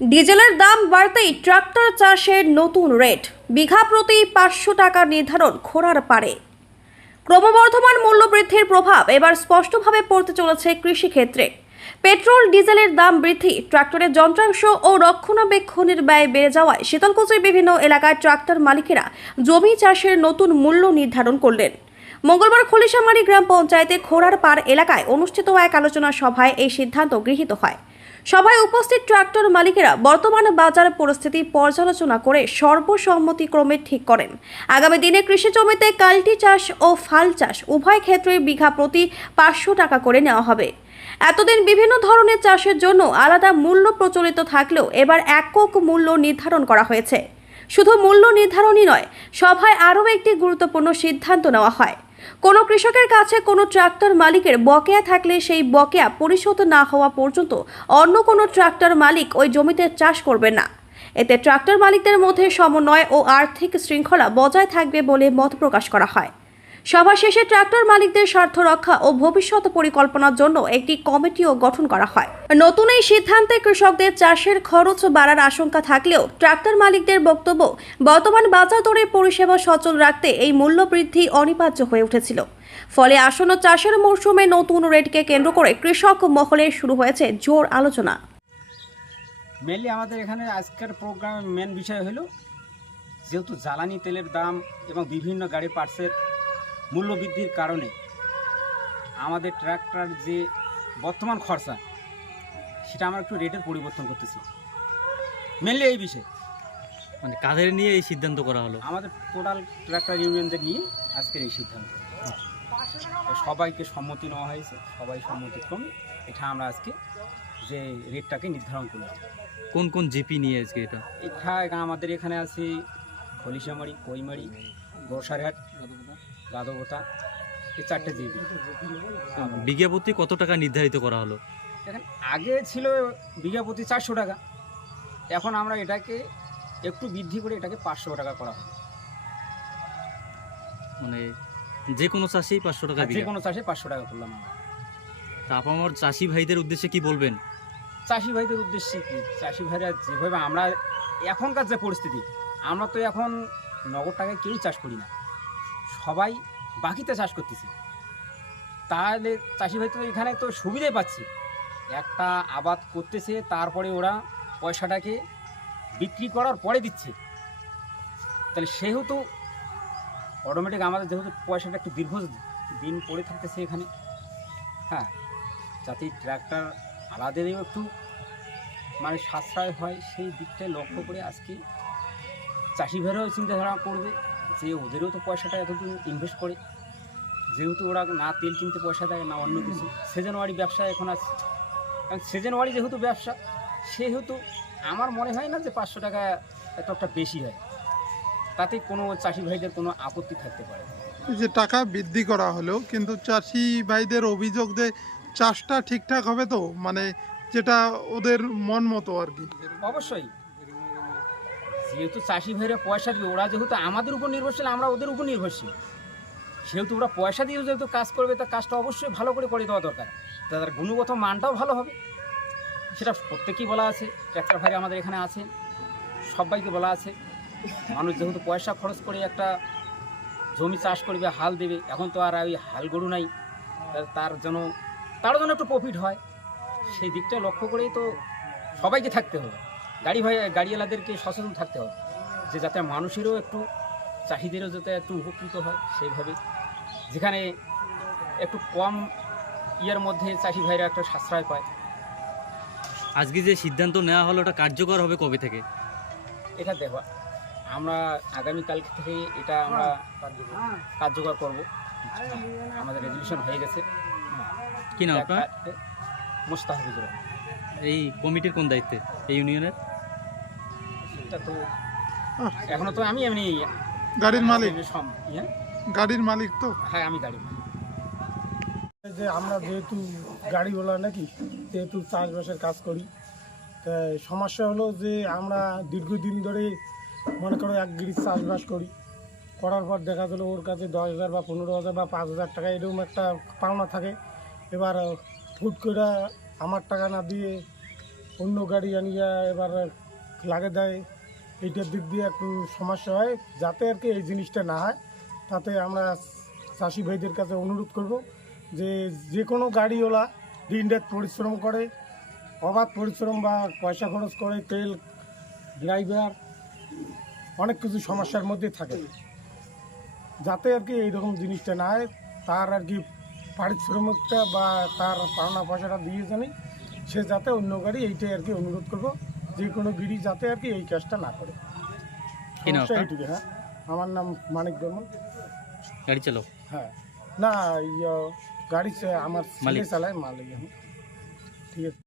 ডিজেলের দাম বাড়তেই ট্রাক্টর চাষের নতুন রেট, বিঘা প্রতি 500 টাকা নির্ধারণ খোঁড়ার পারে। ক্রমবর্ধমান মূল্যবৃদ্ধির প্রভাব এবার স্পষ্টভাবে পড়তে চলেছে কৃষিক্ষেত্রে। পেট্রোল ডিজেলের দাম বৃদ্ধি, ট্রাক্টরের যন্ত্রাংশ ও রক্ষণাবেক্ষণের ব্যয় বেড়ে যাওয়ায় শীতলকুচির বিভিন্ন এলাকায় ট্রাক্টর মালিকেরা জমি চাষের নতুন মূল্য নির্ধারণ করলেন। মঙ্গলবার খলিশামারি গ্রাম পঞ্চায়েতে খোড়ার পাড় এলাকায় অনুষ্ঠিত এক আলোচনা সভায় এই সিদ্ধান্ত গৃহীত হয়। সভায় উপস্থিত ট্রাক্টর মালিকেরা বর্তমান বাজার পরিস্থিতি পর্যালোচনা করে সর্বসম্মতিক্রমে ঠিক করেন আগামী দিনে কৃষি জমিতে কাল্টি চাষ ও ফাল চাষ উভয় ক্ষেত্রে বিঘা প্রতি 500 টাকা করে নেওয়া হবে। এতদিন বিভিন্ন ধরনের চাষের জন্য আলাদা মূল্য প্রচলিত থাকলেও এবার একক মূল্য নির্ধারণ করা হয়েছে। শুধু মূল্য নির্ধারণই নয়, সভায় আরও একটি গুরুত্বপূর্ণ সিদ্ধান্ত নেওয়া হয়। কোনো কৃষকের কাছে কোনো ট্রাক্টর মালিকের বকেয়া থাকলে সেই বকেয়া পরিশোধ না হওয়া পর্যন্ত অন্য কোনো ট্রাক্টর মালিক ওই জমিতে চাষ করবে না। এতে ট্রাক্টর মালিকদের মধ্যে সমন্বয় ও আর্থিক শৃঙ্খলা বজায় থাকবে বলে মত প্রকাশ করা হয়। সভা শেষে ট্রাক্টর মালিকদের স্বার্থ রক্ষা ও ভবিষ্যৎ পরিকল্পনার জন্য একটি কমিটিও গঠন করা হয়। নতুন এই সিদ্ধান্তে কৃষকদের চাষের খরচ বাড়ার আশঙ্কা থাকলেও ট্রাক্টর মালিকদের বক্তব্য, বর্তমান বাজার দরে পরিষেবা সচল রাখতে এই মূল্য বৃদ্ধি অনিবার্য হয়ে উঠেছিল। ফলে আসন্ন চাষের মৌসুমে নতুন রেটকে কেন্দ্র করে কৃষক মহলে শুরু হয়েছে জোর আলোচনা। মেনলি আমাদের এখানে আজকের প্রোগ্রামের মেন বিষয় হলো, যেহেতু জ্বালানি তেলের দাম এবং বিভিন্ন গাড়ির পার্টসের মূল্য বৃদ্ধির কারণে আমাদের ট্রাক্টর যে বর্তমান খরচা, সেটা আমরা একটু রেটের পরিবর্তন করতেছি। মেনলি এই বিষয় মানে কাদের নিয়ে এই সিদ্ধান্ত করা হলো? আমাদের টোটাল ট্রাক্টর ইউনিয়নদের নিয়ে আজকের এই সিদ্ধান্ত। সবাইকে সম্মতি নেওয়া হয়েছে, সবাই সম্মতিক্রমে এটা আমরা আজকে যে রেটটাকে নির্ধারণ করলাম। কোন কোন জিপি নিয়ে আজকে এটা? এটা আমাদের এখানে আছে খলিশামারি, কৈমারি, গোসারহাট, গাদবতা, এই 4টে জিপি। বিঘা প্রতি কত টাকা নির্ধারিত করা হলো? এখন আগে ছিল বিঘা প্রতি 400 টাকা, এখন আমরা এটাকে একটু বৃদ্ধি করে এটাকে 500 টাকা করা হয়। মানে যে কোনো চাষি 500 টাকা, যে কোনো চাষে 500 টাকা করলাম আমরা। তা আমার চাষি ভাইদের উদ্দেশ্যে কি বলবেন? চাষি ভাইদের উদ্দেশ্যে কি, চাষি ভাইরা যেভাবে আমরা এখনকার যে পরিস্থিতি, আমরা তো এখন নগদ টাকায় কেউ চাষ করি না, সবাই বাকিতে চাষ করতেছি। তাহলে চাষি ভাই তো এখানে তো সুবিধাই পাচ্ছে, একটা আবাদ করতেছে, তারপরে ওরা পয়সাটাকে বিক্রি করার পরে দিচ্ছে। তাহলে সেহেতু অটোমেটিক আমাদের যেহেতু পয়সাটা একটু দীর্ঘ দিন পড়ে থাকতেছে এখানে, হ্যাঁ, যাতে ট্রাক্টর আলাদাও একটু মানে সাশ্রয় হয়, সেই দিকটায় লক্ষ্য করে আজকে চাষি ভাইরাও চিন্তাধারা করবে যে ওদেরও তো পয়সাটা এতদিন ইনভেস্ট করে, যেহেতু ওরা না তেল কিনতে পয়সা দেয় না অন্য কিছু। সিজনওয়ারি ব্যবসা এখন আছে, কারণ সিজনওয়ারি যেহেতু ব্যবসা, সেহেতু আমার মনে হয় না যে 500 টাকা একটা বেশি হয়, তাতে কোনো চাষি ভাইদের কোনো আপত্তি থাকতে পারে। এই যে টাকা বৃদ্ধি করা হলো, কিন্তু চাষি ভাইদের অভিযোগ যে চাষটা ঠিকঠাক হবে তো, মানে যেটা ওদের মন মতো আর কি। অবশ্যই, যেহেতু চাষি ভাইরা পয়সা দিবে, ওরা যেহেতু আমাদের উপর নির্ভরশীল, আমরা ওদের উপর নির্ভরশীল, সেহেতু ওরা পয়সা দিয়ে যেহেতু কাজ করবে, তা কাজটা অবশ্যই ভালো করে দেওয়া দরকার, তাদের গুণগত মানটাও ভালো হবে। সেটা প্রত্যেকেই বলা আছে, ট্রাক্টর ভাইরা আমাদের এখানে আছে, সবাইকে বলা আছে। মানুষ যেহেতু পয়সা খরচ করে একটা জমি চাষ করবে, হাল দেবে, এখন তো আর ওই হাল গরু নাই, তারও যেন একটু প্রফিট হয়, সেই দিকটা লক্ষ্য করেই তো সবাইকে থাকতে হবে। গাড়িওয়ালাদেরকে সচেতন থাকতে হবে, যে যাতে মানুষেরও একটু, চাহিদারও যাতে একটু উপকৃত হয়, সেইভাবে যেখানে একটু কম ইয়ের মধ্যে চাষি ভাইরা একটা সাশ্রয় পায়। আজকে যে সিদ্ধান্ত নেওয়া হলো, এটা কার্যকর হবে কবে থেকে? এটা দেখো, আমরা আগামীকাল থেকে এটা আমরা কার্যকর করব। আমাদের রেজলিউশন হয়ে গেছে। কি নাম আপনার? মোস্তাফিজুর রহমান। এই কমিটির কোন দায়িত্বে এই ইউনিয়নের? এটা তো এখনো তো আমি এমনি গাড়ির মালিক, হ্যাঁ গাড়ির মালিক তো। হ্যাঁ, আমি গাড়ি মালিক। যে আমরা যেহেতু গাড়িওয়ালা নাকি, যেহেতু চাষবাসের কাজ করি, তাই সমস্যা হলো যে আমরা দীর্ঘদিন ধরে মনে করো এক গিরি চাষবাস করার পর দেখা গেলো ওর কাছে 10,000 বা 15,000 বা 5,000 টাকা এরকম একটা পাওনা থাকে। এবার হুট করে আমার টাকা না দিয়ে অন্য গাড়ি আনিয়া এবার লাগে দেয়, এইটার দিক দিয়ে একটু সমস্যা হয়। যাতে আর কি এই জিনিসটা না হয়, তাতে আমরা চাষি ভাইদের কাছে অনুরোধ করব যে যে কোনো গাড়িওয়ালা দিনরাত পরিশ্রম করে, অবাধ পরিশ্রম বা পয়সা খরচ করে, তেল, ড্রাইভার, অনেক কিছু সমস্যার মধ্যে থাকে, যাতে আর কি এইরকম জিনিসটা না হয়, তার আর কি পারিশ্রমিকটা বা তার পাওনা পয়সাটা দিয়ে জানি, সে যাতে অন্য গাড়ি, এইটাই আর কি অনুরোধ করবো, যে কোনো গাড়ি যাতে আর কি এই কাজটা না করে। কি নাম সমস্যা আপনার? এইটুকু। হ্যাঁ, আমার নাম মানিক বর্মন। গাড়ি চালক? হ্যাঁ, না গাড়ি আমার ছেলে মালিক। চালায়, মালিক আমি। ঠিক আছে।